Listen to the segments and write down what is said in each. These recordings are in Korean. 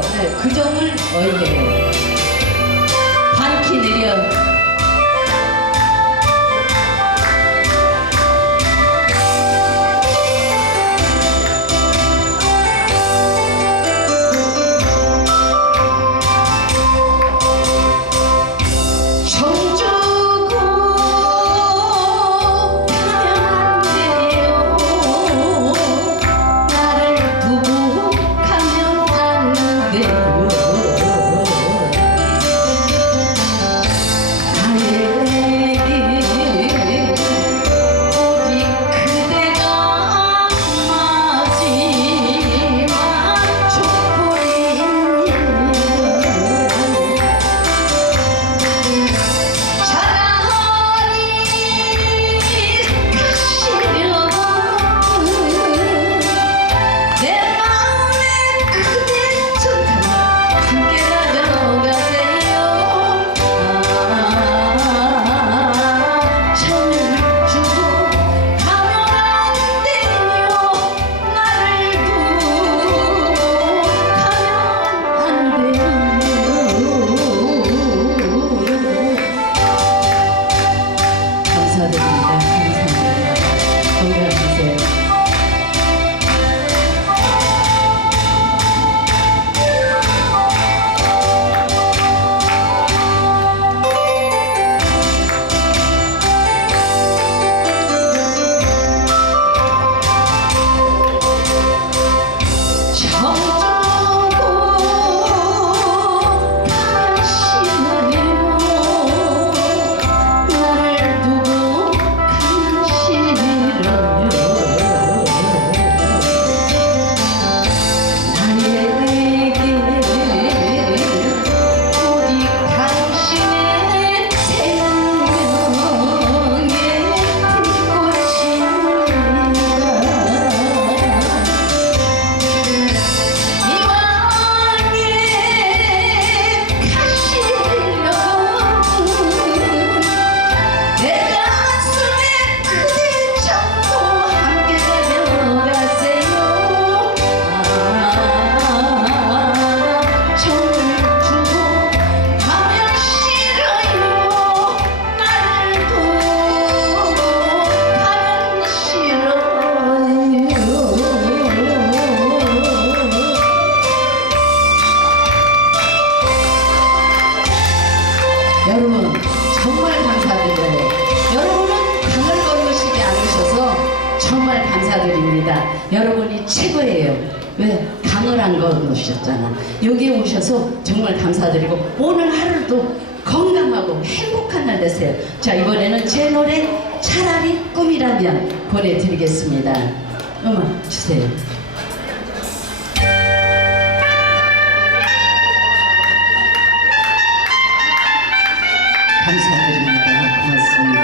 네, 그 점을 어이해요. 감사드립니다. 감사드립니다. 여러분이 최고예요. 왜? 강을 안 건너셨잖아. 여기에 오셔서 정말 감사드리고 오늘 하루도 건강하고 행복한 날 되세요. 자 이번에는 제 노래 차라리 꿈이라면 보내드리겠습니다. 음악 주세요. 감사드립니다. 고맙습니다.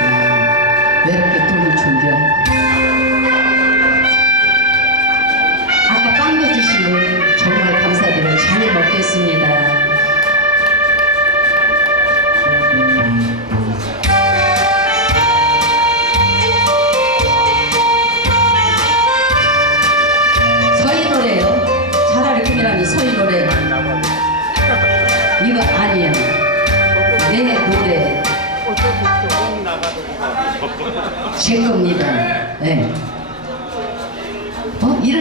왜 이렇게 돈을? 아까 제 겁니다. 네.